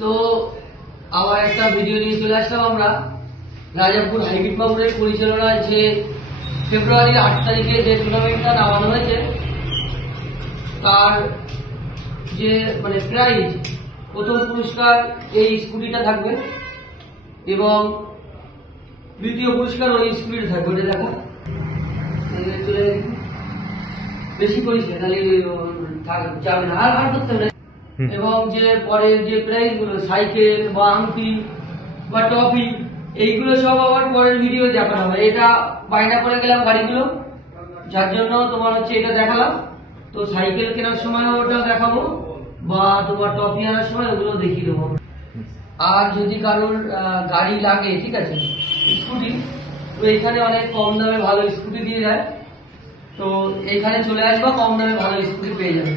তো আবার একটা ভিডিও নিয়ে চলে আসলাম আমরা রাজাপুর হাইব্রিড বাবুরের পরিচালনায় যে ফেব্রুয়ারি 8 তারিখে যে টুর্নামেন্টটা নামানো হয়েছে তার যে মানে প্রাইজ প্রথম পুরস্কার এই স্কুটিটা থাকবে এবং দ্বিতীয় পুরস্কার ওই স্কুটিটা থাকবে। ওটা দেখা বেশি করিস না তাহলে যাবে না আর করতে হবে। এবং যে পরের যে প্রাইজ গুলো সাইকেল বা আংটি বা টপি এইগুলো সব আবার পরের ভিডিও দেখানো হবে। এটা বায়না করে গেলাম গাড়িগুলো, যার জন্য তোমার হচ্ছে এটা দেখালাম। তো সাইকেল কেনার সময় ওটা দেখাবো বা তোমার টপি আনার সময় ওগুলো দেখিয়ে দেবো। আর যদি কারোর গাড়ি লাগে, ঠিক আছে, স্কুটি, তো এখানে অনেক কম দামে ভালো স্কুটি দিয়ে যায়। তো এখানে চলে আসবা, কম দামে ভালো স্কুটি পেয়ে যাবে।